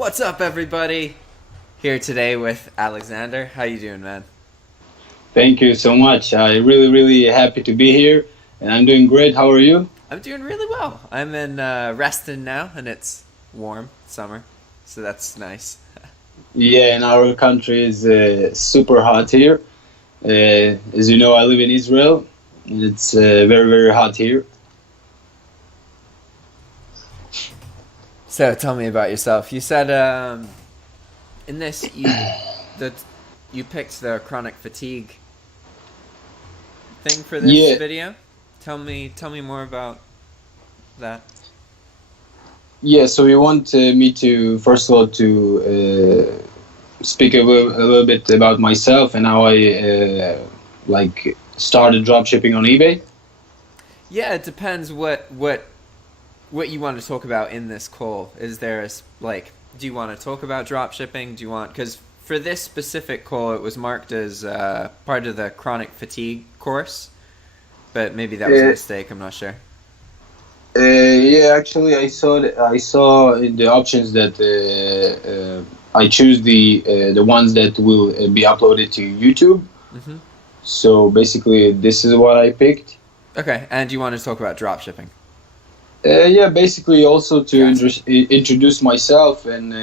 What's up, everybody? Here today with Alexander. How you doing, man? Thank you so much. I'm really happy to be here, and I'm doing great. How are you? I'm doing really well. I'm in Reston now, and it's warm, summer, so that's nice. Yeah, in our country is super hot here. As you know, I live in Israel, and it's very hot here. So tell me about yourself. You said in this you picked the chronic fatigue thing for this video. Tell me more about that. Yeah, so you want me to first of all to speak a little bit about myself and how I started dropshipping on eBay. Yeah, it depends what you want to talk about in this call. Is there do you want to talk about dropshipping? Do you want, because for this specific call it was marked as part of the chronic fatigue course, but maybe that was a mistake. I'm not sure. Yeah, actually, I saw in the options that I choose the ones that will be uploaded to YouTube. Mm-hmm. So basically, this is what I picked. Okay, and you want to talk about dropshipping? Yeah, basically also to introduce myself, and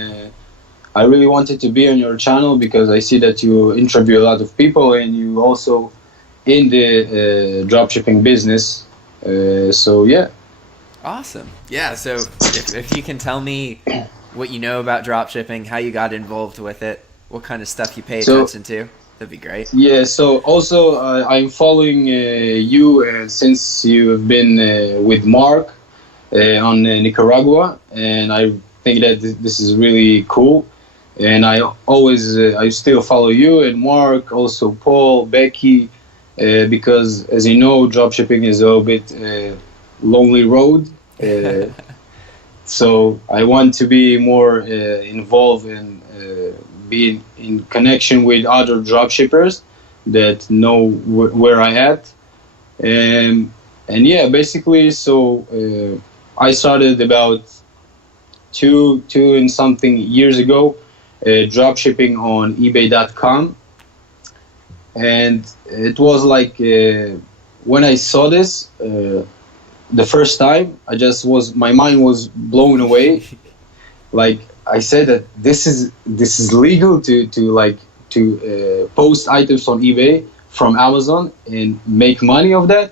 I really wanted to be on your channel because I see that you interview a lot of people and you also in the dropshipping business. So yeah. Awesome. Yeah, so if you can tell me what you know about dropshipping, how you got involved with it, what kind of stuff you pay attention to, that'd be great. Yeah, so also I'm following you since you have been with Mark on Nicaragua, and I think that this is really cool. And I still follow you and Mark, also Paul, Becky, because as you know, dropshipping is a little bit lonely road. So I want to be more involved and be in connection with other dropshippers that know where I at. And yeah, basically, so I started about two and something years ago dropshipping on eBay.com, and it was like when I saw this the first time, my mind was blown away. Like I said that this is legal to post items on eBay from Amazon and make money of that.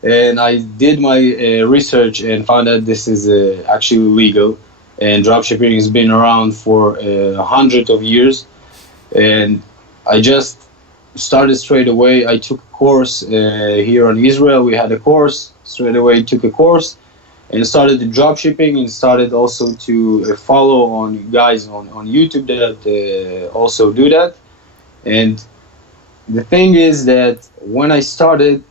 And I did my research and found out this is actually legal, and dropshipping has been around for hundreds of years. And I just started straight away. I took a course here in Israel. We had a course straight away. Took a course and started the dropshipping, and started also to follow on guys on YouTube that also do that. And the thing is that when I started,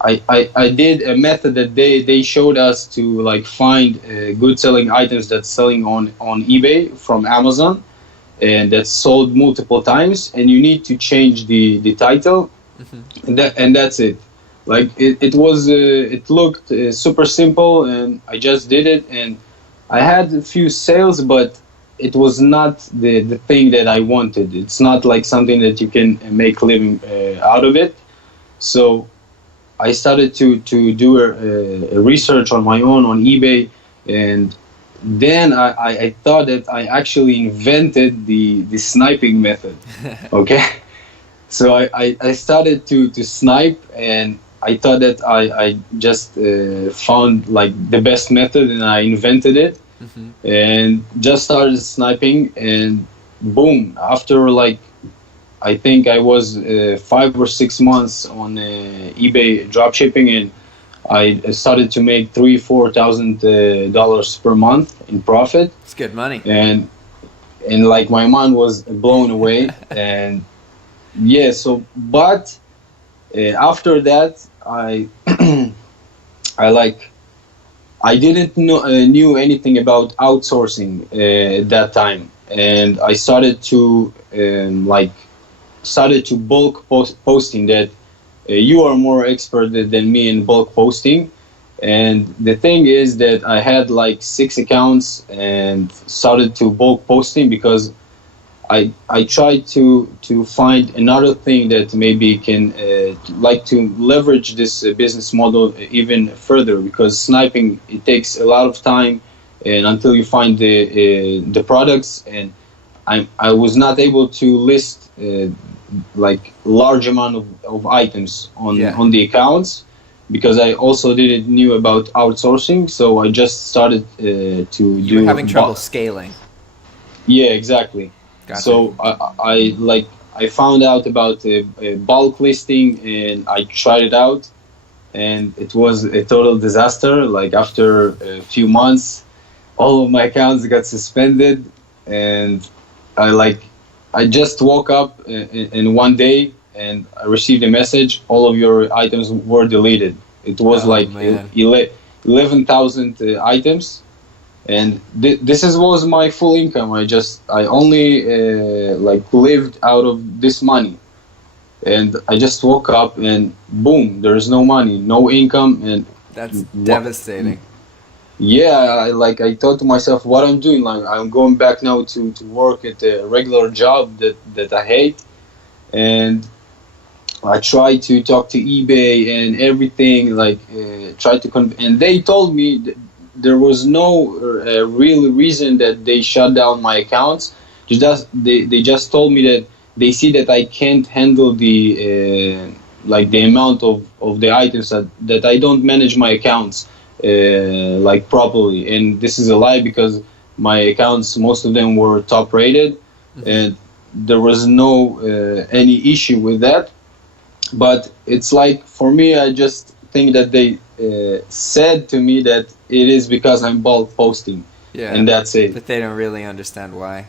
I did a method that they showed us to find good selling items that's selling on eBay from Amazon and that's sold multiple times, and you need to change the title. Mm-hmm. and that's it. It looked super simple, and I just did it, and I had a few sales, but it was not the thing that I wanted. It's not like something that you can make a living out of it. So I started to do a research on my own on eBay, and then I thought that I actually invented the sniping method. Okay, so I started to snipe, and I thought that I just found the best method, and I invented it. Mm-hmm. And just started sniping, and boom, after I think I was 5 or 6 months on eBay dropshipping, and I started to make $3,000-$4,000 per month in profit. It's good money. And my mind was blown away. And yeah, so but after that, I didn't knew anything about outsourcing at that time, and I started to bulk posting. That you are more expert than me in bulk posting, And the thing is that I had like 6 accounts and started to bulk posting because I tried to find another thing that maybe can like to leverage this business model even further, because sniping, it takes a lot of time and until you find the products, and I was not able to list like large amount of items on the accounts, because I also didn't knew about outsourcing, so I just started to You were having trouble scaling. Yeah, exactly. Gotcha. So I found out about a bulk listing and I tried it out, and it was a total disaster. Like after a few months, all of my accounts got suspended, and I just woke up in one day and I received a message: all of your items were deleted. It was 11,000 items. And this was my full income. I only lived out of this money, and I just woke up and boom, there is no money, no income, and that's devastating. Yeah, I thought to myself, what I'm doing? Like I'm going back now to work at a regular job that I hate, and I tried to talk to eBay and everything. And they told me that there was no real reason that they shut down my accounts. They just told me that they see that I can't handle the amount of the items, that I don't manage my accounts properly. And this is a lie, because my accounts, most of them were top rated, and there was no any issue with that. But it's like, for me, I just think that they said to me that it is because I'm bulk posting, and that's it. But they don't really understand why.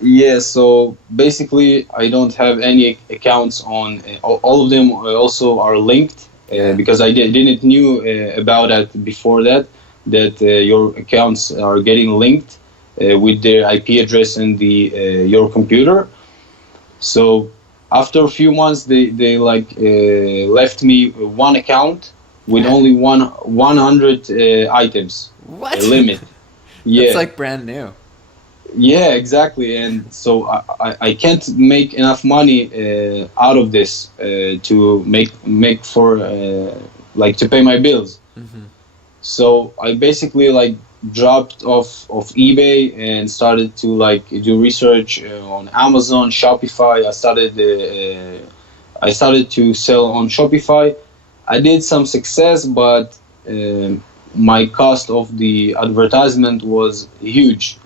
Yeah, so basically I don't have any accounts on, all of them also are linked, because I didn't knew about that before that your accounts are getting linked with their IP address and your computer. So after a few months, they left me one account with only 100 items. What? Limit. Yeah. It's like brand new. Yeah, exactly. And so I can't make enough money out of this to make for to pay my bills. Mm-hmm. So I basically dropped off of eBay and started to do research on Amazon, Shopify. I started to sell on Shopify. I did some success, but my cost of the advertisement was huge.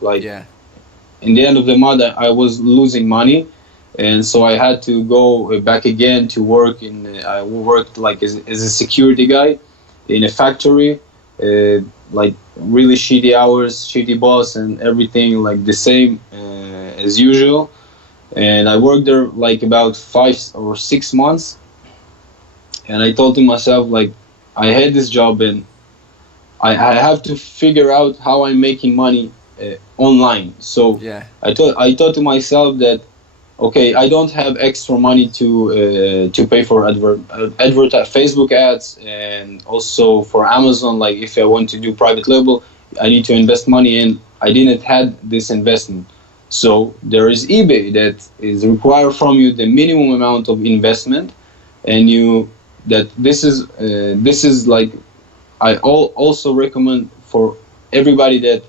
In the end of the month, I was losing money, and so I had to go back again to work I worked as a security guy in a factory, really shitty hours, shitty boss, and everything the same as usual. And I worked there about 5 or 6 months, and I told to myself I had this job and I have to figure out how I'm making money online. So I thought to myself that, okay, I don't have extra money to pay for Facebook ads, and also for Amazon. If I want to do private label, I need to invest money, and I didn't have this investment. So there is eBay that is required from you the minimum amount of investment, and this is I also recommend for everybody that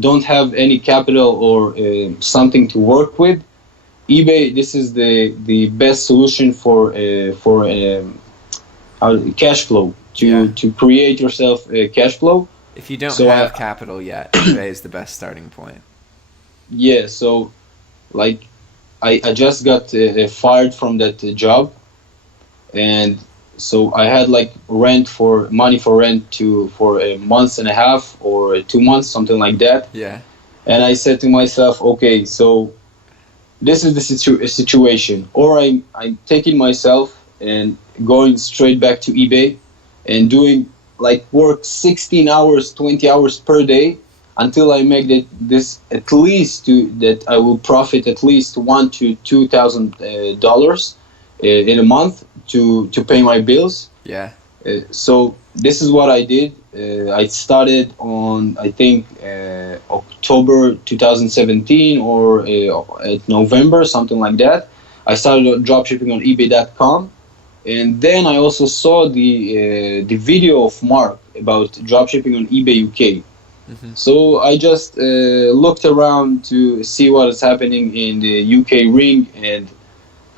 don't have any capital or something to work with. eBay, this is the best solution for cash flow, to create yourself a cash flow. If you don't have capital yet, eBay is the best starting point. Yeah, so I just got fired from that job, and so I had money for rent for a month and a half or 2 months, something like that. Yeah. And I said to myself, okay, so this is the situation, or I'm taking myself and going straight back to eBay and doing work 16 hours, 20 hours per day until I make this at least that I will profit at least $1,000 to $2,000 in a month to pay my bills. Yeah. So this is what I did. I started on, I think, October 2017 or at November, something like that. I started dropshipping on eBay.com, and then I also saw the video of Mark about dropshipping on eBay UK. So I just looked around to see what is happening in the UK ring, and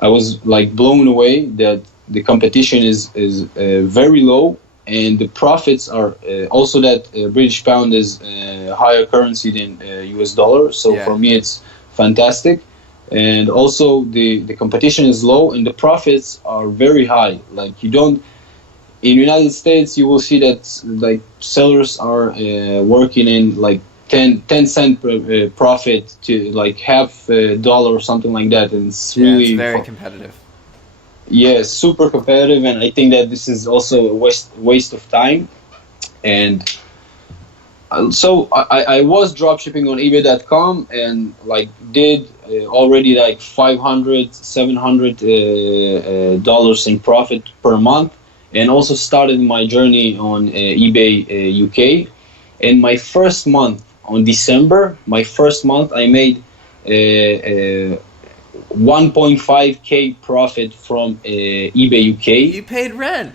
I was like blown away that the competition is very low, and the profits are also that British pound is higher currency than US dollar. So for me, it's fantastic. And also the competition is low and the profits are very high. Like you don't, in United States, you will see that like sellers are working in like 10 cent profit to like half $1 or something like that. And it's really it's very competitive. Yes, super competitive, and I think that this is also a waste of time. And so I was dropshipping on eBay.com and like did already like $500-700 in profit per month, and also started my journey on eBay UK. And my first month on December, I made 1.5K profit from eBay UK. You paid rent.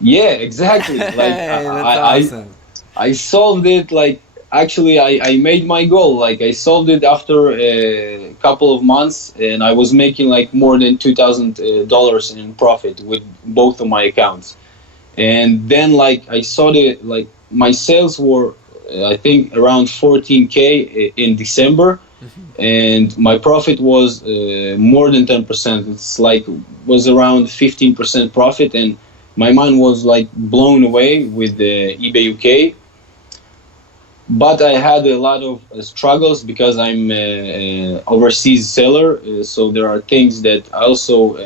Yeah, exactly. Like That's awesome. I solved it. Like actually, I made my goal. Like I solved it after a couple of months, and I was making like more than $2,000 in profit with both of my accounts. And then like I saw my sales were I think around 14K in December. And my profit was more than 10%. It's like was around 15% profit, and my mind was like blown away with the eBay UK. But I had a lot of struggles because I'm an overseas seller. So there are things that I also,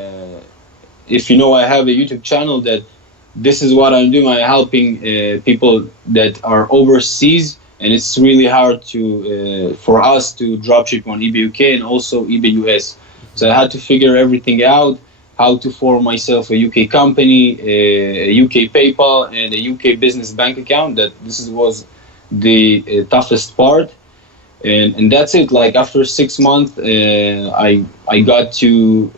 if you know, I have a YouTube channel that this is what I'm doing. I'm helping people that are overseas. And it's really hard to for us to dropship on eBay UK and also eBay US. So I had to figure everything out, how to form myself a UK company, a UK PayPal, and a UK business bank account. That this was the toughest part, and that's it. Like after 6 months, I got to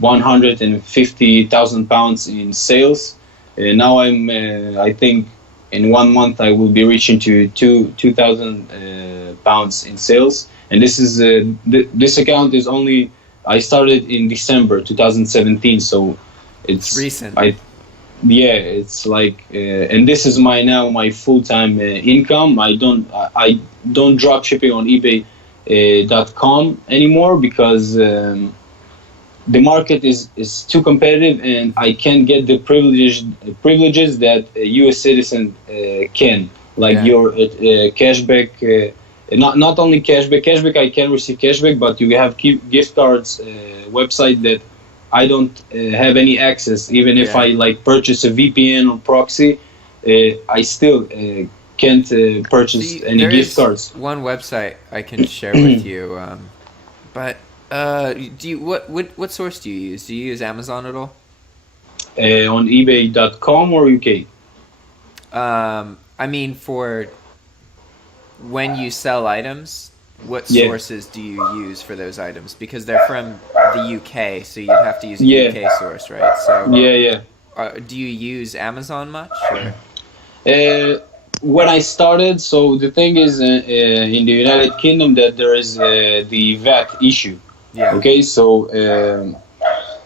150,000 pounds in sales. Now I'm I think. In 1 month, I will be reaching to 2,000 pounds in sales, and this is this account is only I started in December 2017, so it's recent. It's like, and this is my full-time income. I don't drop shipping on eBay.com anymore because the market is too competitive, and I can't get the privileges that a U.S. citizen can, like your cashback. Not only cashback I can receive cashback, but you have gift cards website that I don't have any access. Even if I like purchase a VPN or proxy, I still can't purchase any gift cards. One website I can share with you, but. Do you what source do you use? Do you use Amazon at all? On eBay.com or UK? I mean, for when you sell items, what sources do you use for those items? Because they're from the UK, so you'd have to use a UK source, right? So do you use Amazon much? Or? When I started, so the thing is in the United Kingdom that there is the VAT issue. Yeah. Okay, so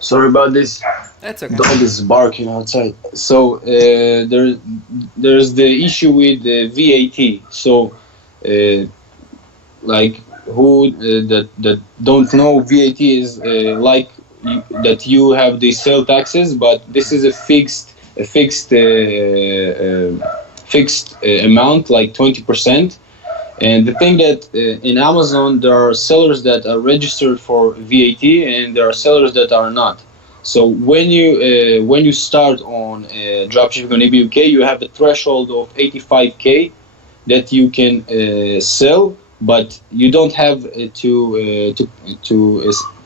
sorry about this. That's okay. Dog is barking outside. So there's the issue with the VAT. So like who that don't know, VAT is like that you have the sale taxes, but this is a fixed amount, like 20%. And the thing that in Amazon, there are sellers that are registered for VAT, and there are sellers that are not. So when you start on dropshipping on eBay UK, you have the threshold of 85K that you can sell, but you don't have to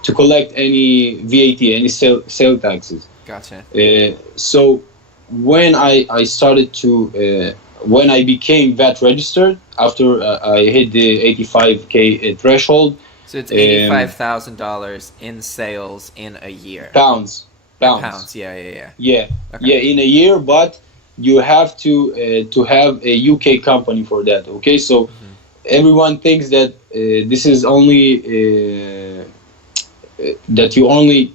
collect any VAT, any sale taxes. Gotcha. So when I started to when I became VAT registered after I hit the 85K threshold. So it's $85,000 in sales in a year. Pounds. Pounds. Yeah. Yeah, Okay. yeah, in a year, but you have to have a UK company for that. Okay, so everyone thinks that this is only that you only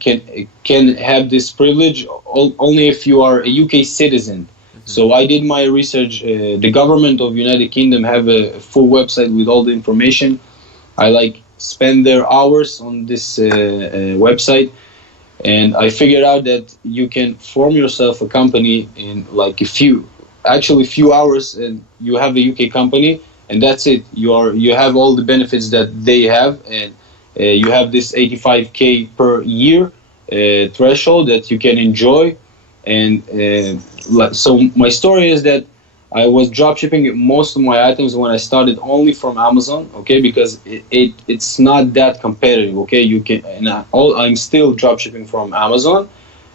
can have this privilege only if you are a UK citizen. So I did my research. The government of United Kingdom have a full website with all the information. I spend their hours on this website, and I figured out that you can form yourself a company in a few hours, and you have a UK company, and that's it. You have all the benefits that they have, and you have this 85K per year threshold that you can enjoy. And so my story is that I was dropshipping most of my items when I started only from Amazon, okay, because it's not that competitive, okay. You can, and I'm still dropshipping from Amazon.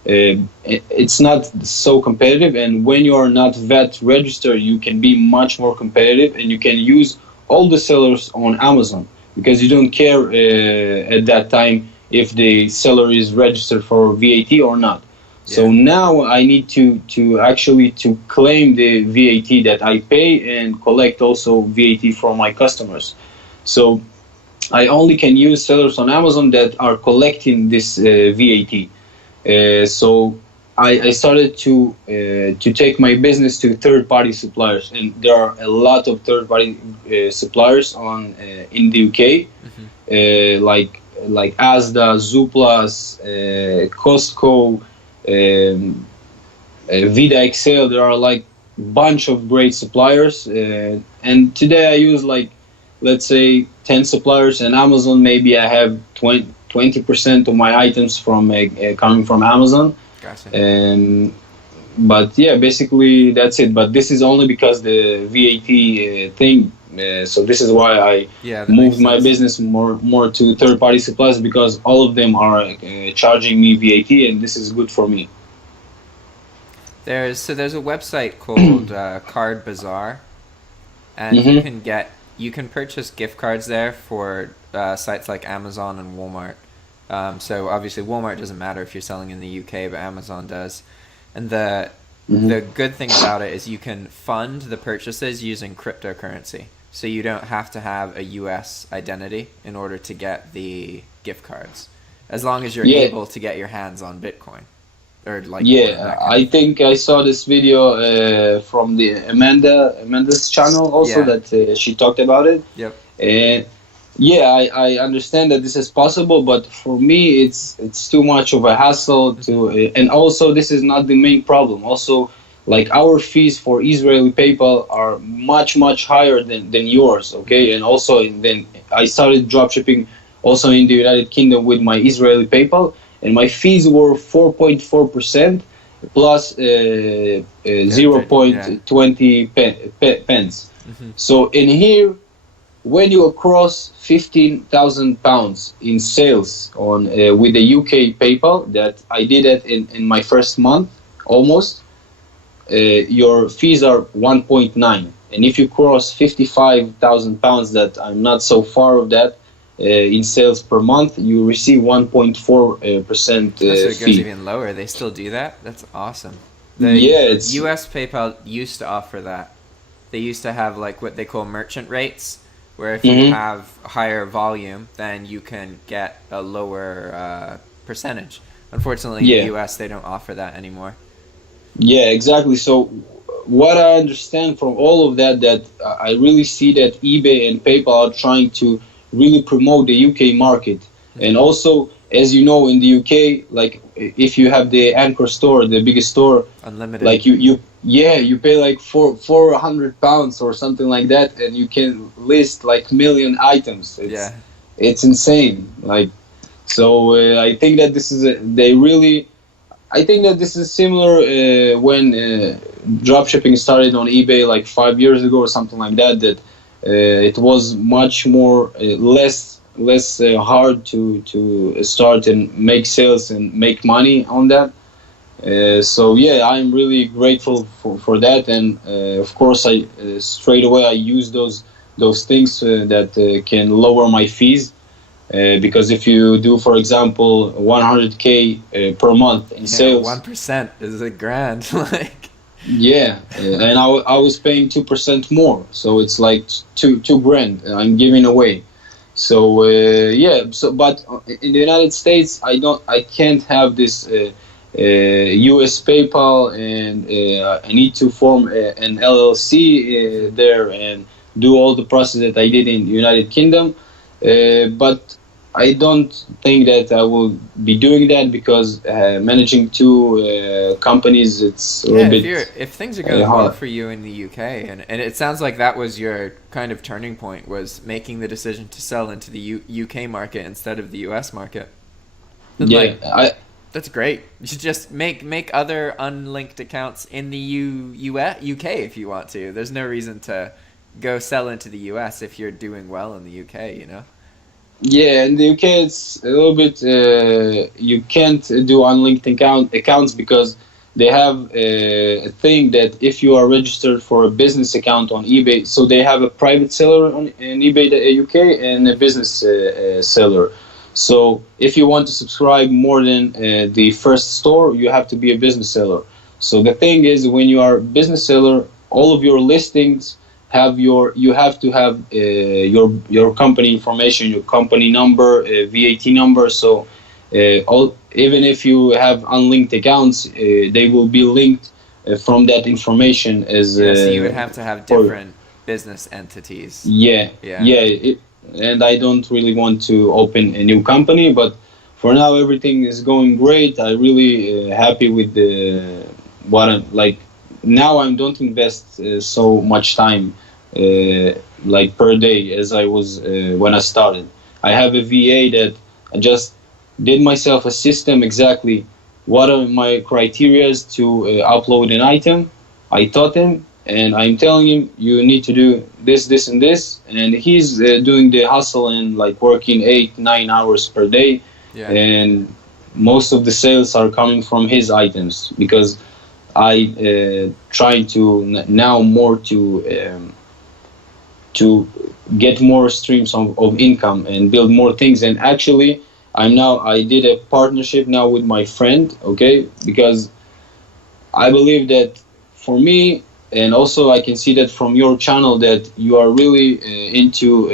It's not so competitive, and when you are not VAT registered, you can be much more competitive, and you can use all the sellers on Amazon because you don't care at that time if the seller is registered for VAT or not. So now I need to actually claim the VAT that I pay and collect also VAT from my customers. So I only can use sellers on Amazon that are collecting this VAT. So I started to take my business to third-party suppliers, and there are a lot of third-party suppliers in the UK, like Asda, Zooplus, Costco. Vida Excel. There are a bunch of great suppliers, and today I use let's say 10 suppliers, and Amazon maybe I have 20% of my items from coming from Amazon. Gotcha. But yeah, basically that's it. But this is only because the VAT thing. So this is why I moved my business more to third-party suppliers, because all of them are charging me VAT, and this is good for me. There's a website called Card Bazaar, and you can purchase gift cards there for sites like Amazon and Walmart. So obviously Walmart doesn't matter if you're selling in the UK, but Amazon does. And the good thing about it is you can fund the purchases using cryptocurrency. So you don't have to have a US identity in order to get the gift cards, as long as you're able to get your hands on Bitcoin. I think I saw this video from the Amanda's channel also that she talked about it. Yep. And I understand that this is possible, but for me it's too much of a hassle and also this is not the main problem. Also, our fees for Israeli PayPal are much higher than yours, okay? And also then I started dropshipping also in the United Kingdom with my Israeli PayPal, and my fees were 4.4% plus 0.20 pence. So in here, when you cross 15,000 pounds in sales on with the UK PayPal, that I did it in my first month almost, your fees are 1.9, and if you cross 55,000 pounds, that I'm not so far of that in sales per month, you receive 1.4% So it goes even lower. They still do that? That's awesome. US PayPal used to offer that. They used to have what they call merchant rates, where if you have higher volume, then you can get a lower percentage. Unfortunately, in the US, they don't offer that anymore. Yeah, exactly. So what I understand from all of that I really see that eBay and PayPal are trying to really promote the UK market. And also, as you know, in the UK, if you have the Anchor store, the biggest store, unlimited, you pay £400 or something like that, and you can list million items. It's insane. So I think that this is I think that this is similar when dropshipping started on eBay 5 years ago or something like that. That it was much more less hard to start and make sales and make money on that. So yeah, I'm really grateful for that, and of course I straight away I use those things that can lower my fees, because if you do, for example, 100K per month in sales, 1% is a grand. Like, yeah, and I was paying 2% more, so it's like two grand I'm giving away. So yeah, but in the United States, I can't have this US PayPal, and I need to form an LLC there and do all the process that I did in the United Kingdom. But I don't think that I will be doing that, because managing two companies, it's a little bit if things are going well for you in the UK, and it sounds like that was your kind of turning point, was making the decision to sell into the UK market instead of the US market. Then, yeah, that's great. You should just make other unlinked accounts in the UK if you want to. There's no reason to go sell into the US if you're doing well in the UK, you know? Yeah, in the UK it's a little bit, you can't do unlinked accounts, because they have a thing that if you are registered for a business account on eBay, so they have a private seller in eBay UK and a business seller. So if you want to subscribe more than the first store, you have to be a business seller. So the thing is, when you are a business seller, all of your listings you have to have your company information, your company number, VAT number. So even if you have unlinked accounts, they will be linked from that information as. So you would have to have different business entities. Yeah. And I don't really want to open a new company, but for now everything is going great. I'm really happy with what I'm like. Now I don't invest so much time like per day as I was when I started. I have a VA that I just did myself a system exactly what are my criterias to upload an item. I taught him, and I'm telling him you need to do this, this, and this, and he's doing the hustle and like working 8-9 hours per day. Yeah. And most of the sales are coming from his items, because I try to now more to get more streams of income and build more things. And actually I did a partnership now with my friend, okay, because I believe that for me, and also I can see that from your channel, that you are really into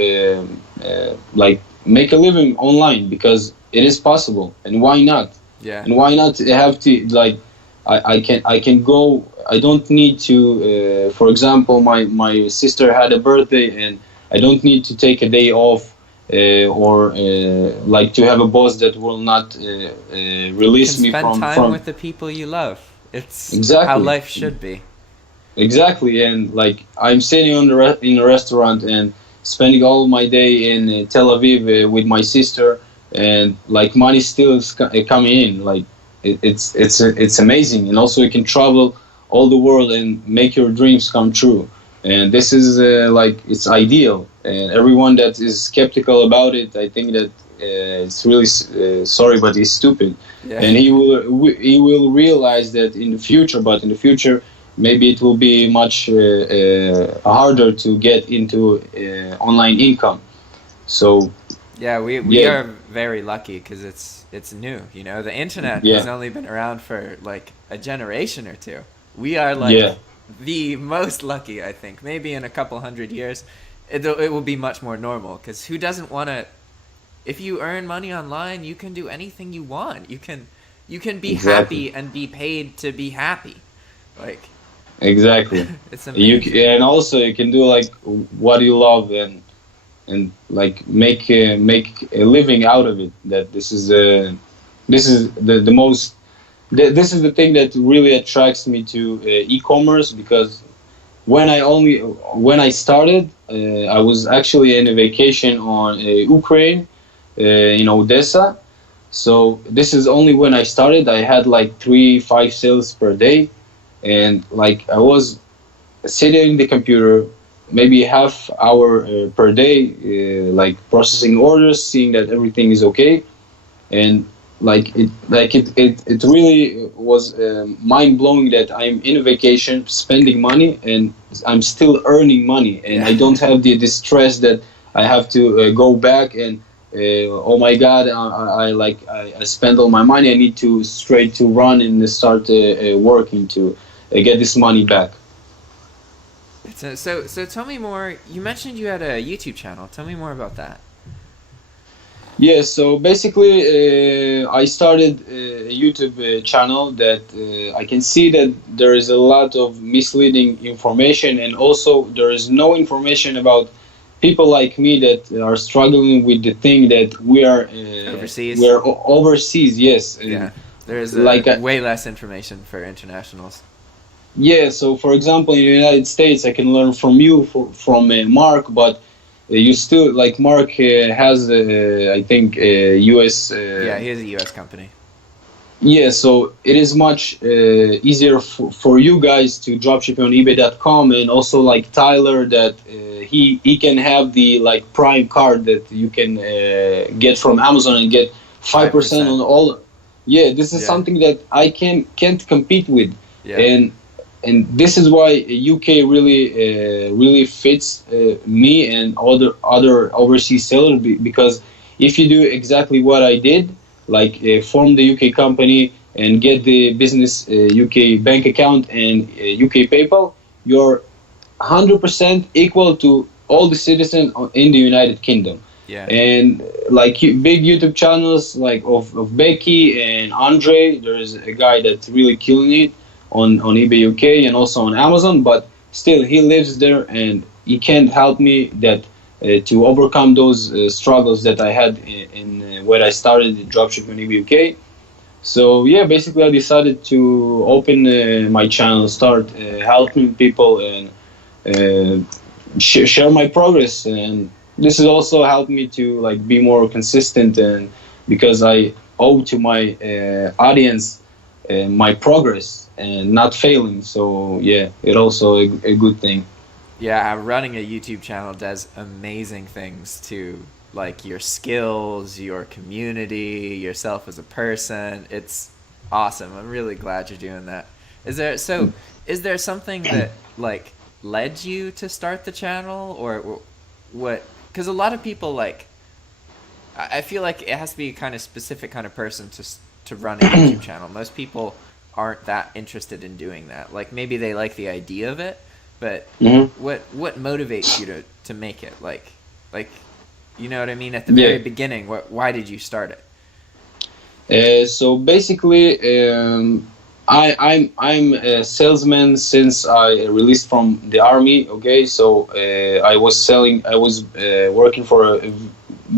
like make a living online, because it is possible, and why not? Yeah. And why not have to like I can go. I don't need to. For example, my sister had a birthday, and I don't need to take a day off, or like to have a boss that will not release me from. Spend time with the people you love. It's exactly how life should be. Exactly, and like I'm sitting in a restaurant and spending all my day in Tel Aviv with my sister, and like money still is coming in. Like it's amazing, and also you can travel all the world and make your dreams come true. And this is like it's ideal. And everyone that is skeptical about it, I think that it's really sorry, but he's stupid. Yeah. And he will realize that in the future. But in the future, maybe it will be much harder to get into online income. So yeah, we are very lucky because it's new. You know, the internet has only been around for like a generation or two. We are like the most lucky, I think. Maybe in a couple hundred years, it will be much more normal. Because who doesn't want to? If you earn money online, you can do anything you want. You can be happy and be paid to be happy. Like exactly. It's amazing. And also you can do like what you love and like make a living out of it. That this is the most. This is the thing that really attracts me to e-commerce, because when I started, I was actually in a vacation on Ukraine, in Odessa. So this is only when I started. I had like 3-5 sales per day, and like I was sitting in the computer maybe half hour per day, like processing orders, seeing that everything is okay. And it really was mind blowing that I'm in a vacation, spending money, and I'm still earning money, and I don't have the stress that I have to go back and oh my God, I spend all my money. I need to straight to run and start working to get this money back. So tell me more. You mentioned you had a YouTube channel. Tell me more about that. Yeah, so basically I started a YouTube channel that I can see that there is a lot of misleading information, and also there is no information about people like me that are struggling with the thing that we are overseas. We're overseas, yes. Yeah, there is way less information for internationals. Yeah, so for example, in the United States, I can learn from you, from Mark, but you still, like Mark has, I think, US... yeah, he has a US company. Yeah, so it is much easier for you guys to dropship on eBay.com, and also like Tyler, that he can have the like Prime card that you can get from Amazon and get 5% on all. Yeah, this is something that I can't compete with. Yeah. And this is why UK really fits me and other overseas sellers, because if you do exactly what I did, like form the UK company and get the business UK bank account and UK PayPal, you're 100% equal to all the citizens in the United Kingdom. Yeah. And like big YouTube channels like of Becky and Andre, there is a guy that's really killing it on eBay UK and also on Amazon, but still he lives there and he can't help me that to overcome those struggles that I had in when I started dropshipping on eBay UK. So yeah, basically I decided to open my channel, start helping people and share my progress, and this has also helped me to like be more consistent, and because I owe to my audience my progress and not failing. So yeah, it also a good thing. Yeah, running a YouTube channel does amazing things to like your skills, your community, yourself as a person. It's awesome. I'm really glad you're doing that. Is there something that like led you to start the channel, or what? Because a lot of people, like, I feel like it has to be a kind of specific kind of person to run a YouTube channel. Most people aren't that interested in doing that. Like, maybe they like the idea of it, but what motivates you to make it? Like, you know what I mean? At the very beginning, why did you start it? So basically, I'm a salesman since I released from the army. Okay, so I was working for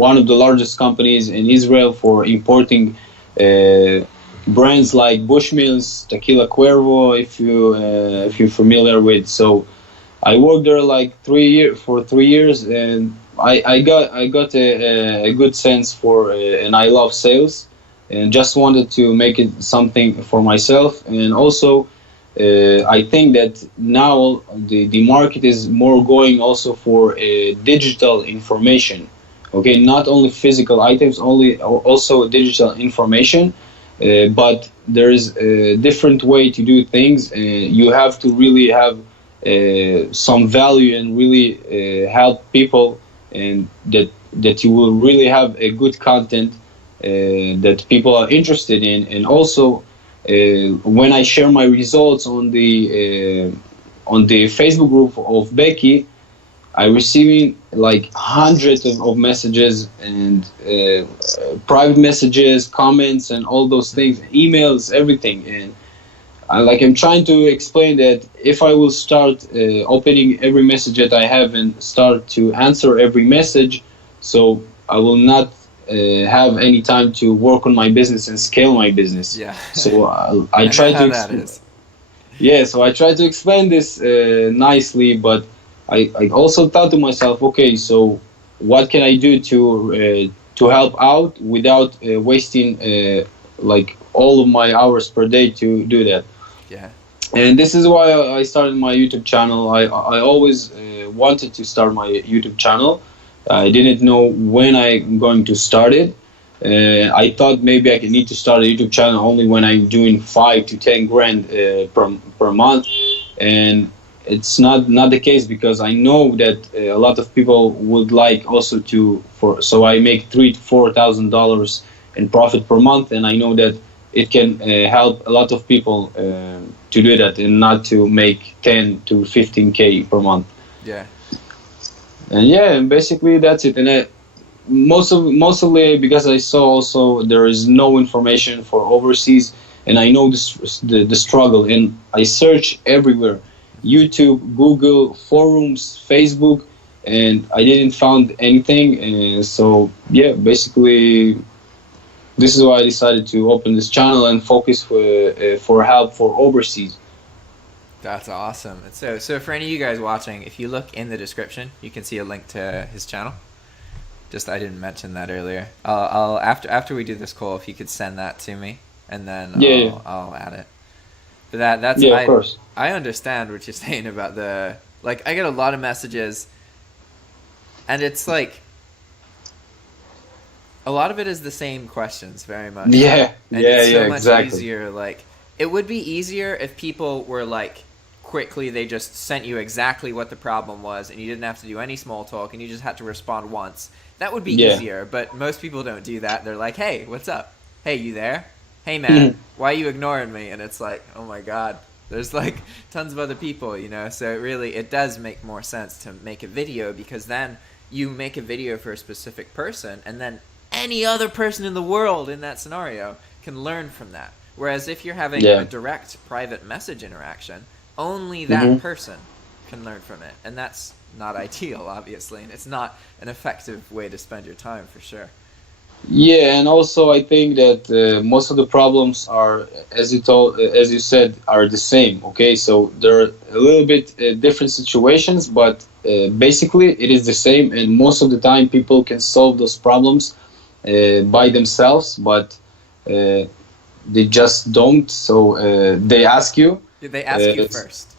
one of the largest companies in Israel for importing brands like Bushmills, Tequila Cuervo, if you're familiar with. So I worked there like 3 years, and I got a good sense for and I love sales, and just wanted to make it something for myself. And also I think that now the market is more going also for digital information. Okay, not only physical items, also digital information. But there is a different way to do things. You have to really have some value and really help people, and that you will really have a good content that people are interested in. And also when I share my results on the Facebook group of Becky, I receiving like hundreds of messages and private messages, comments, and all those things, emails, everything. And I'm trying to explain that if I will start opening every message that I have and start to answer every message, so I will not have any time to work on my business and scale my business. Yeah. So I try to explain. Yeah, so I try to explain this nicely, but I also thought to myself, okay, so what can I do to help out without wasting like all of my hours per day to do that? Yeah. And this is why I started my YouTube channel. I always wanted to start my YouTube channel. I didn't know when I'm going to start it, I thought maybe I need to start a YouTube channel only when I'm doing 5 to 10 grand per month, and it's not the case, because I know that a lot of people would like also so I make $3,000 to $4,000 in profit per month, and I know that it can help a lot of people to do that and not to make 10 to 15K per month. Yeah. And yeah, and basically that's it. And mostly because I saw also there is no information for overseas, and I know the struggle, and I search everywhere, YouTube, Google, forums, Facebook, and I didn't find anything. And so yeah, basically this is why I decided to open this channel and focus for help for overseas. That's awesome. So for any of you guys watching, if you look in the description, you can see a link to his channel. Just I didn't mention that earlier. I'll after we do this call, if you could send that to me, and then I'll add it. But that's of course. I understand what you're saying about I get a lot of messages, and it's like a lot of it is the same questions very much. Yeah, and yeah, it's so yeah, much exactly. easier. It would be easier if people were quickly they just sent you exactly what the problem was, and you didn't have to do any small talk, and you just had to respond once. That would be easier, but most people don't do that. They're like, hey, what's up? Hey, you there? Hey, man, why are you ignoring me? And it's like, oh my God, there's tons of other people, So it does make more sense to make a video, because then you make a video for a specific person, and then any other person in the world in that scenario can learn from that. Whereas if you're having a direct private message interaction, only that person can learn from it. And that's not ideal, obviously, and it's not an effective way to spend your time, for sure. Yeah, and also I think that most of the problems are, as you said, are the same. Okay, so there are a little bit different situations, but basically it is the same. And most of the time, people can solve those problems by themselves, but they just don't. So they ask you. They ask you first.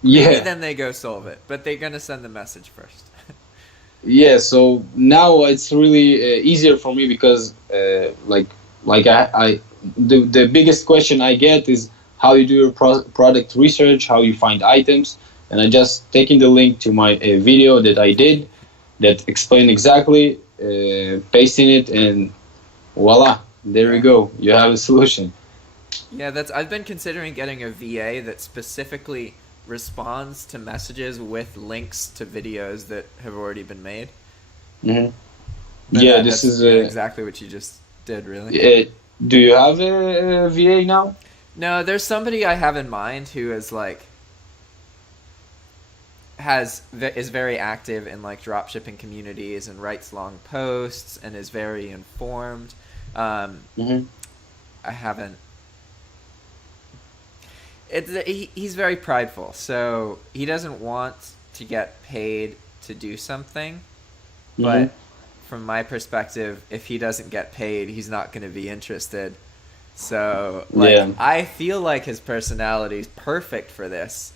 Yeah. Maybe then they go solve it, but they're gonna send the message first. Yeah, so now it's really easier for me, because the biggest question I get is how you do your product research, how you find items, and I just taking the link to my video that I did that explained exactly, pasting it, and voila, there you go, you have a solution. Yeah, I've been considering getting a VA that specifically responds to messages with links to videos that have already been made. Mm-hmm. Yeah, this is exactly what you just did, really. Do you have a VA now? No, there's somebody I have in mind who is is very active in dropshipping communities and writes long posts and is very informed. I haven't. He's very prideful, so he doesn't want to get paid to do something. But from my perspective, if he doesn't get paid, he's not going to be interested. So I feel like his personality is perfect for this,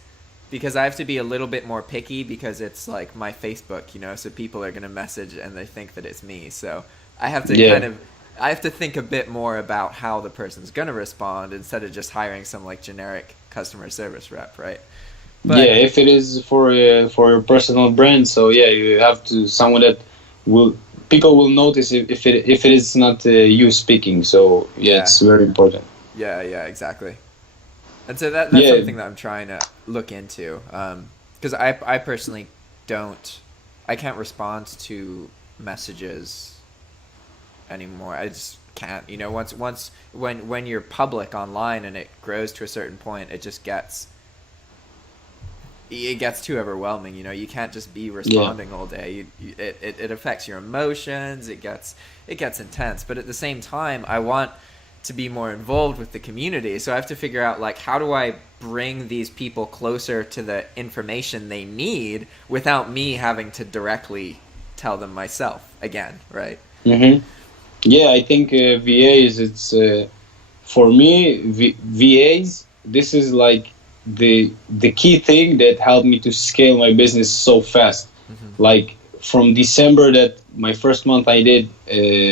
because I have to be a little bit more picky, because it's my Facebook, so people are going to message and they think that it's me. So I have to I have to think a bit more about how the person's going to respond, instead of just hiring some generic customer service rep, right? But, if it is for your personal brand, so you have to someone that people will notice if it is not you speaking. So it's very important. Yeah, exactly. And so that's something that I'm trying to look into, because I personally I can't respond to messages anymore. I just can't. Once when you're public online and it grows to a certain point, it gets too overwhelming. You can't just be responding all day. It affects your emotions. It gets intense. But at the same time, I want to be more involved with the community. So I have to figure out how do I bring these people closer to the information they need without me having to directly tell them myself again, right? Yeah, I think VAs, it's for me, VAs, this is the key thing that helped me to scale my business so fast. from December, that my first month I did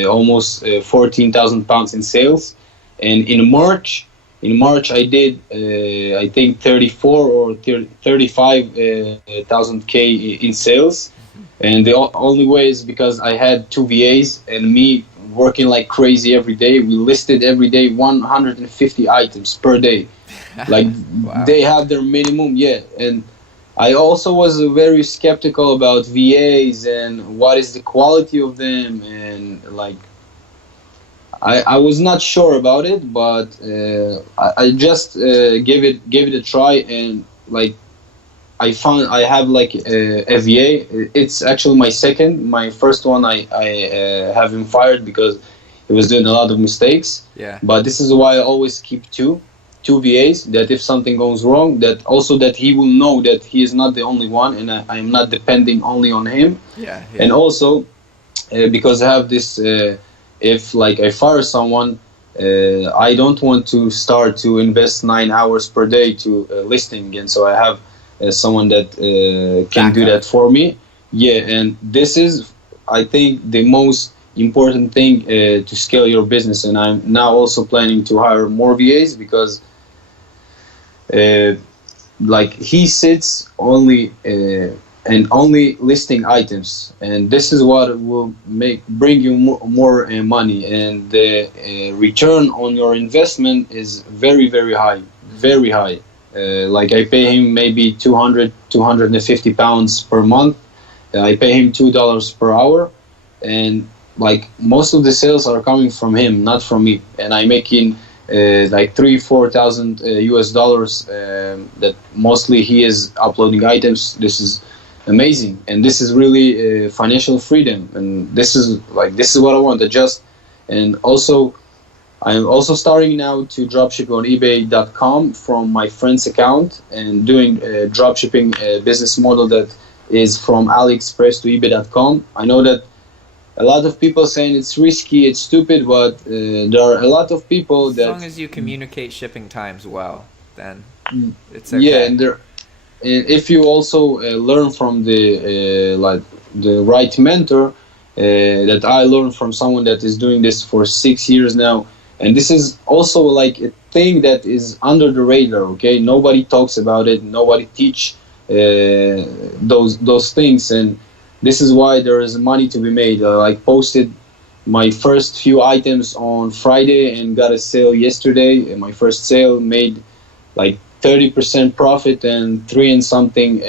almost 14,000 pounds in sales, and in March I did I think 34 or 35,000 K in sales, and the only way is because I had 2 VAs and me working like crazy every day. We listed every day 150 items per day. Like Wow. they have their minimum, yeah. And I also was very skeptical about VAs and what is the quality of them, and like I was not sure about it, but I just gave it a try, and like I found I have like a VA. It's actually my second. My first one I have him fired because he was doing a lot of mistakes. Yeah. But this is why I always keep two VAs, that if something goes wrong, that he will know that he is not the only one, and I am not depending only on him. Yeah. And also because I have this, if like I fire someone, I don't want to start to invest 9 hours per day to listing again. So I have someone that can do that for me. Yeah, and this is, I think, the most important thing to scale your business. And I'm now also planning to hire more VAs because like he sits only and only listing items, and this is what will bring you more money, and the return on your investment is very high, very high. Like I pay him maybe 250 pounds per month. I pay him $2 per hour, and like most of the sales are coming from him, not from me. And I make in like 3,000-4,000 US dollars. That mostly he is uploading items. This is amazing, and this is really financial freedom. And this is what I want. And also, I'm also starting now to dropship on eBay.com from my friend's account, and doing a dropshipping business model that is from AliExpress to eBay.com. I know that a lot of people saying it's risky, it's stupid, but there are a lot of people as long as you communicate shipping times well, then it's okay. Yeah, and if you also learn from the right mentor, that I learned from someone that is doing this for 6 years now. And this is also like a thing that is under the radar, okay? Nobody talks about it. Nobody teach those things. And this is why there is money to be made. I posted my first few items on Friday and got a sale yesterday. And my first sale made like 30% profit and 3 and something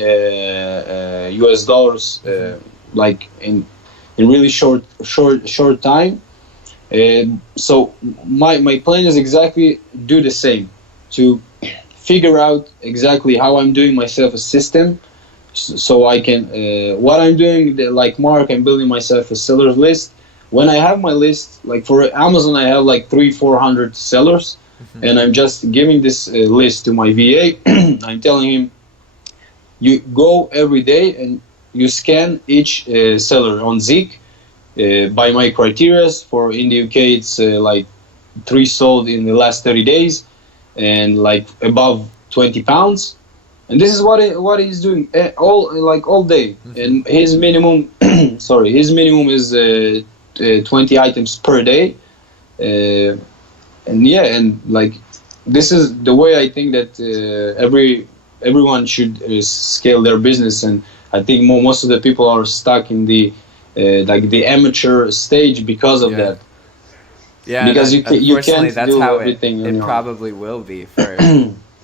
US dollars, like in really short time. So my plan is exactly do the same, to figure out exactly how I'm doing myself a system, so I can what I'm doing, like Mark, I'm building myself a sellers list. When I have my list, like for Amazon, I have like 300-400 sellers, and I'm just giving this list to my VA. I'm telling him, you go every day and you scan each seller on Zik. By my criteria, for in the UK it's like 3 sold in the last 30 days and like above 20 pounds, and this is what he's doing all day. And his minimum his minimum is 20 items per day, and yeah, and like this is the way I think that everyone should scale their business. And I think most of the people are stuck in the like the amateur stage because of that. Yeah, because you can't that's do how everything. It probably will be for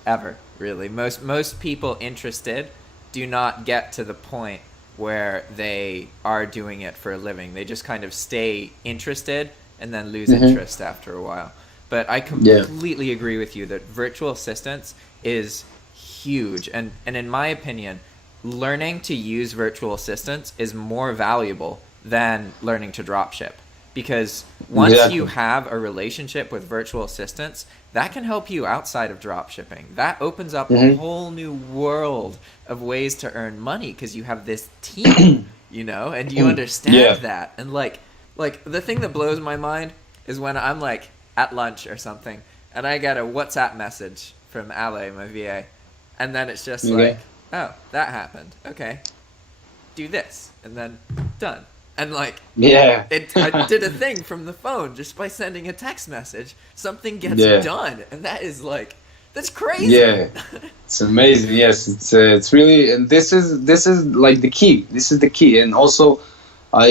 ever. Really, most people interested do not get to the point where they are doing it for a living. They just kind of stay interested and then lose interest after a while. But I completely agree with you that virtual assistants is huge, and in my opinion, learning to use virtual assistants is more valuable than learning to dropship, because once you have a relationship with virtual assistants, that can help you outside of dropshipping. That opens up a whole new world of ways to earn money, because you have this team, and you understand that. And like the thing that blows my mind is when I'm like at lunch or something and I get a WhatsApp message from Ale, my VA, and then it's just like, oh, that happened. Okay. do this, and then done. And like, Yeah. I did a thing from the phone just by sending a text message. Something gets done, and that is like, that's crazy. Yeah, it's amazing. Yes, it's really, and this is like the key. This is the key, and also, I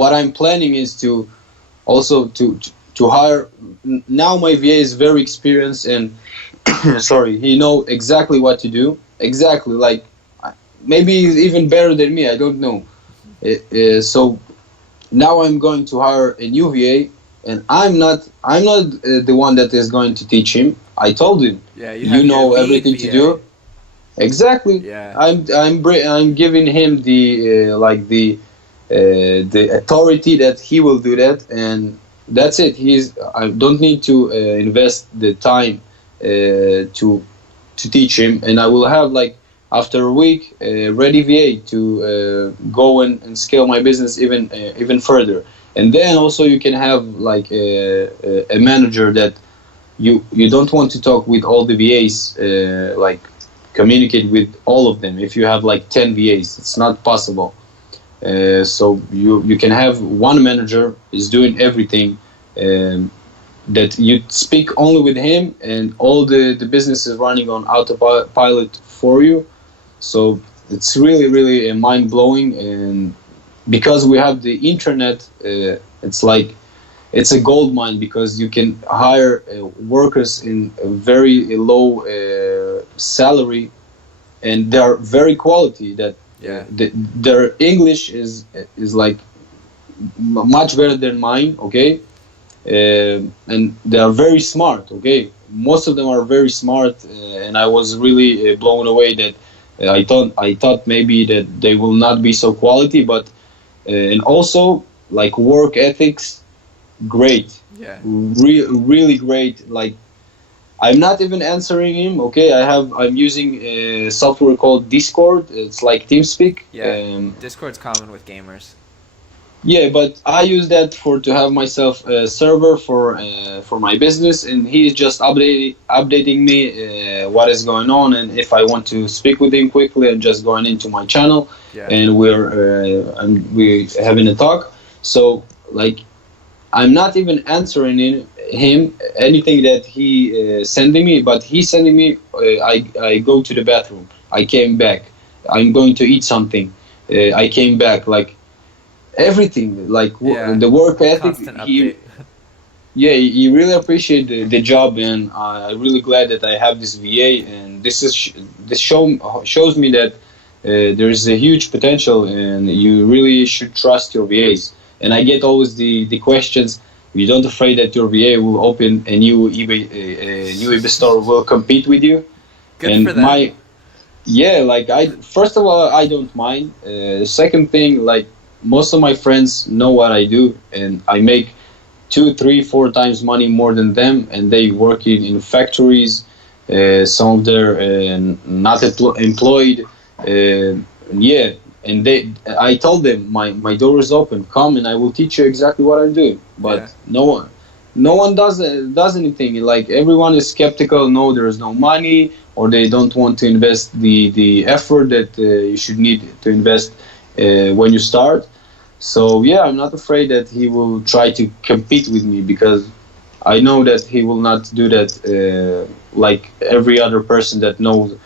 what I'm planning is to also to hire. Now my VA is very experienced and sorry, he know exactly what to do. Exactly, like maybe he's even better than me. I don't know. So now I'm going to hire a new VA, and I'm not the one that is going to teach him. I told him, yeah, you know everything to do. Exactly. Yeah. I'm giving him the the authority that he will do that, and that's it. I don't need to invest the time to teach him, and I will have like after a week ready VA to go and scale my business even further. And then also you can have like a manager that you don't want to talk with all the VAs, like communicate with all of them. If you have like 10 VAs, it's not possible. So you can have one manager is doing everything, that you speak only with him, and all the business is running on autopilot for you. So it's really mind-blowing, and because we have the internet, it's a gold mine, because you can hire workers in a very low salary, and they are very quality. That their English is like much better than mine. Okay, and they are very smart. Okay, most of them are very smart, and I was really blown away that I thought maybe that they will not be so quality, but and also like work ethics. Great, really great. Like I'm not even answering him. Okay, I'm using a software called Discord. It's like TeamSpeak. Discord's common with gamers. Yeah, but I use that to have myself a server for my business, and he's just updating me what is going on, and if I want to speak with him quickly, I'm just going into my channel, and we're having a talk. So like, I'm not even answering him anything that he sending me, but he's sending me. I go to the bathroom. I came back. I'm going to eat something. I came back. Like everything, like the work ethic. He really appreciate the job, and I'm really glad that I have this VA. And this shows me that there is a huge potential, and you really should trust your VAs. And I get always the questions: you don't afraid that your VA will open a new eBay store, will compete with you? Good and for them. First of all, I don't mind. Second thing, like most of my friends know what I do, and I make 2, 3, 4 times money more than them, and they work in factories. Some of them not employed. And I told them my door is open. Come and I will teach you exactly what I'm doing. But no one does anything. Like everyone is skeptical. No, there is no money, or they don't want to invest the effort that you should need to invest when you start. So I'm not afraid that he will try to compete with me, because I know that he will not do that like every other person that knows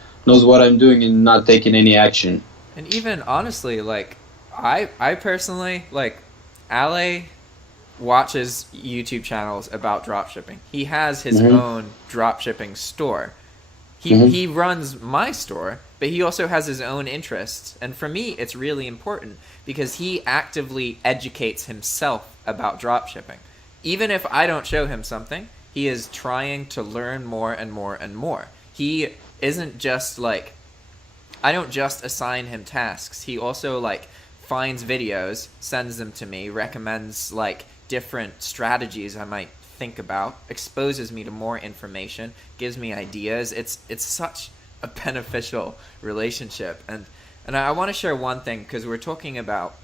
what I'm doing and not taking any action. And even honestly, like I personally, like, Ale watches YouTube channels about dropshipping. He has his own dropshipping store. He runs my store, but he also has his own interests. And for me, it's really important because he actively educates himself about dropshipping. Even if I don't show him something, he is trying to learn more and more and more. He isn't just like, I don't just assign him tasks. He also like finds videos, sends them to me, recommends like different strategies I might think about, exposes me to more information, gives me ideas. It's such a beneficial relationship. And I want to share one thing, because we're talking about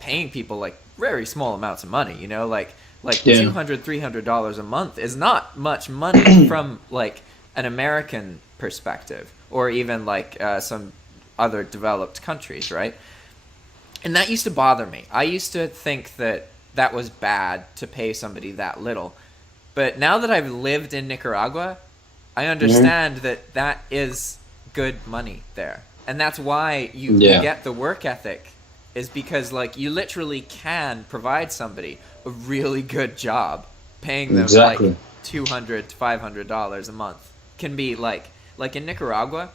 paying people like very small amounts of money, you know, like $200, $300 a month is not much money from like an American perspective, or even like some other developed countries, right? And that used to bother me. I used to think that that was bad to pay somebody that little. But now that I've lived in Nicaragua, I understand that that is good money there. And that's why you get the work ethic, is because like you literally can provide somebody a really good job, paying them like $200 to $500 a month. Can be like in Nicaragua,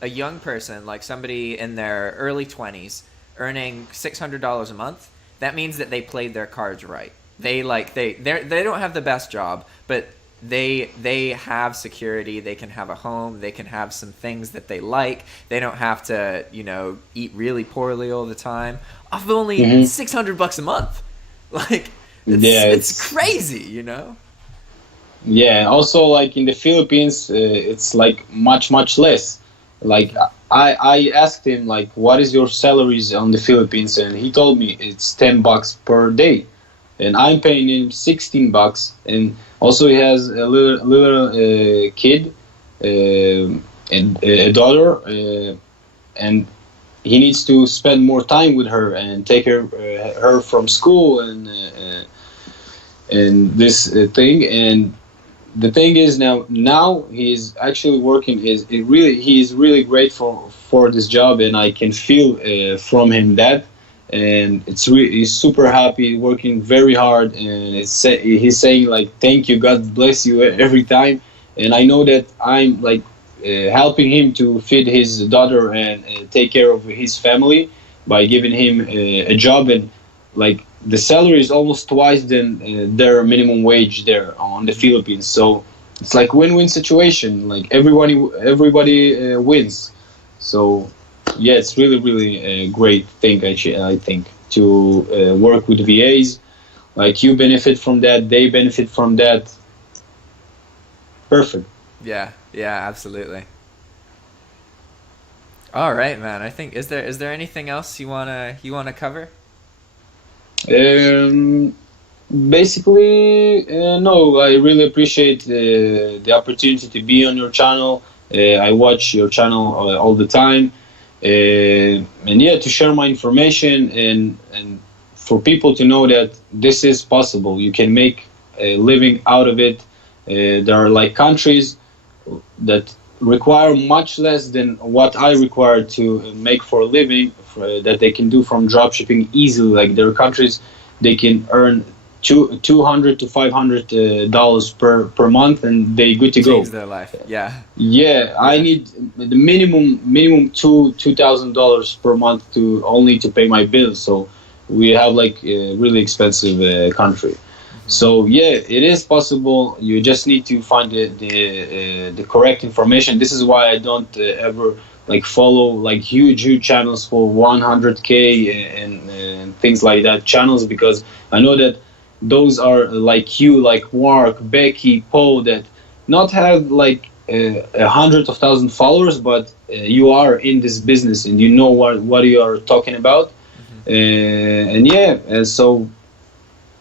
a young person, like somebody in their early 20s, earning $600 a month. That means that they played their cards right. They don't have the best job, but they have security. They can have a home. They can have some things that they like. They don't have to, eat really poorly all the time. Off of only $600 a month. Like, it's crazy, Yeah. Also, like in the Philippines, it's like much less. Like I asked him like, what is your salaries on the Philippines, and he told me it's $10 per day, and I'm paying him $16. And also he has a little kid, and a daughter, and he needs to spend more time with her and take her from school and this thing. And the thing is now he's actually working. He's really grateful for this job, and I can feel from him that. And he's super happy, working very hard, and he's saying like, "Thank you, God bless you" every time. And I know that I'm like helping him to feed his daughter and take care of his family by giving him a job. And like the salary is almost twice than their minimum wage there on the Philippines. So it's like win-win situation. Like everybody wins. So yeah, it's really a great thing. I think to work with VAs. Like you benefit from that, they benefit from that. Perfect. Yeah, absolutely. All right, man. I think is there anything else you wanna cover? Basically, no. I really appreciate the opportunity to be on your channel. I watch your channel all the time, and yeah, to share my information and for people to know that this is possible. You can make a living out of it. There are like countries that require much less than what I require to make for a living, that they can do from dropshipping easily. Like there are countries they can earn $200 to $500 per month, and they good to go. Change their life. Yeah. I need the minimum $2,000 per month to pay my bills. So we have like a really expensive country. So yeah, it is possible. You just need to find the correct information. This is why I don't ever like follow like huge channels for 100K and things like that channels, because I know that those are like you, like Mark, Becky, Paul, that not have like 100,000 followers, but you are in this business and you know what you are talking about. And so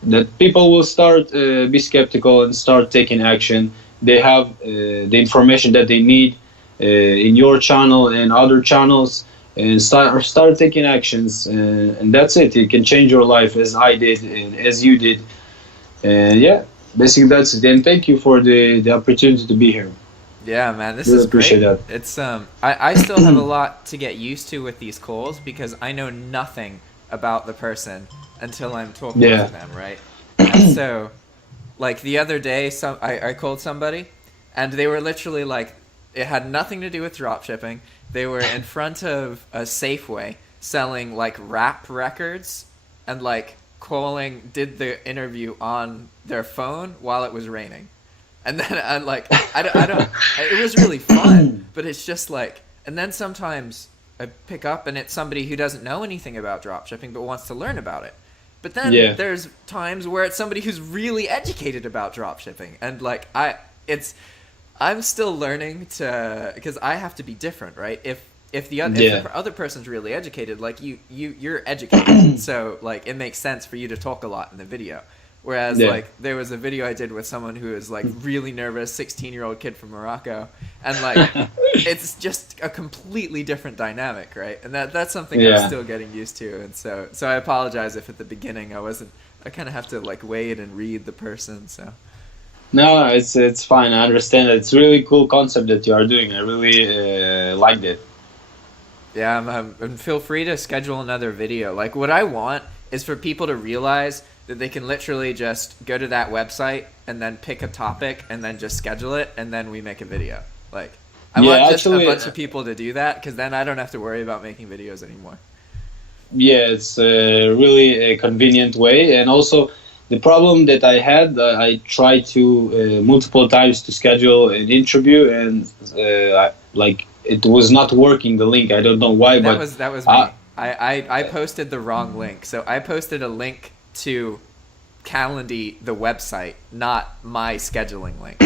that people will start be skeptical and start taking action. They have the information that they need in your channel and other channels, and start taking actions, and that's it. It can change your life as I did and as you did. And yeah, basically that's it. And thank you for the opportunity to be here. Yeah, man, this really is appreciate great. That. It's I still have a lot to get used to with these calls, because I know nothing about the person until I'm talking to them, right? And so, like the other day, I called somebody, and they were literally like, it had nothing to do with dropshipping. They were in front of a Safeway selling like rap records, and like did the interview on their phone while it was raining. And then I'm like, I don't, it was really fun, but it's just like, and then sometimes I pick up and it's somebody who doesn't know anything about dropshipping but wants to learn about it. But then there's times where it's somebody who's really educated about dropshipping, and like I'm still learning because I have to be different, right? If the other person's really educated, like you're educated, so like it makes sense for you to talk a lot in the video. Whereas Yeah. like there was a video I did with someone who was like really nervous, 16-year-old kid from Morocco, and like it's just a completely different dynamic, right? And that's something Yeah. I'm still getting used to. And so I apologize if at the beginning I kind of have to like wait and read the person. So No, it's fine. I understand it. It's a really cool concept that you are doing. I really liked it. yeah, and feel free to schedule another video. Like what I want is for people to realize that they can literally just go to that website and then pick a topic and then just schedule it and then we make a video. Like I Yeah, want just actually, a bunch of people to do that because then I don't have to worry about making videos anymore. Yeah, it's really a convenient way. And also, the problem that I had, I tried to multiple times to schedule an interview, and it was not working. The link, I don't know why, That but was me. I posted the wrong link. So I posted a link to Calendly, the website, not my scheduling link.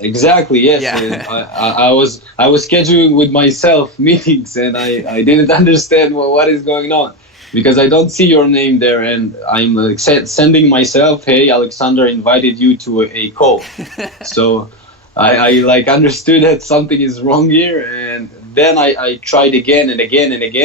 exactly, yes. Yeah. I was scheduling with myself meetings, and I didn't understand what is going on. Because I don't see your name there, and I'm sending myself, "Hey, Alexander invited you to a call." So I like understood that something is wrong here, and then I tried again and again and again.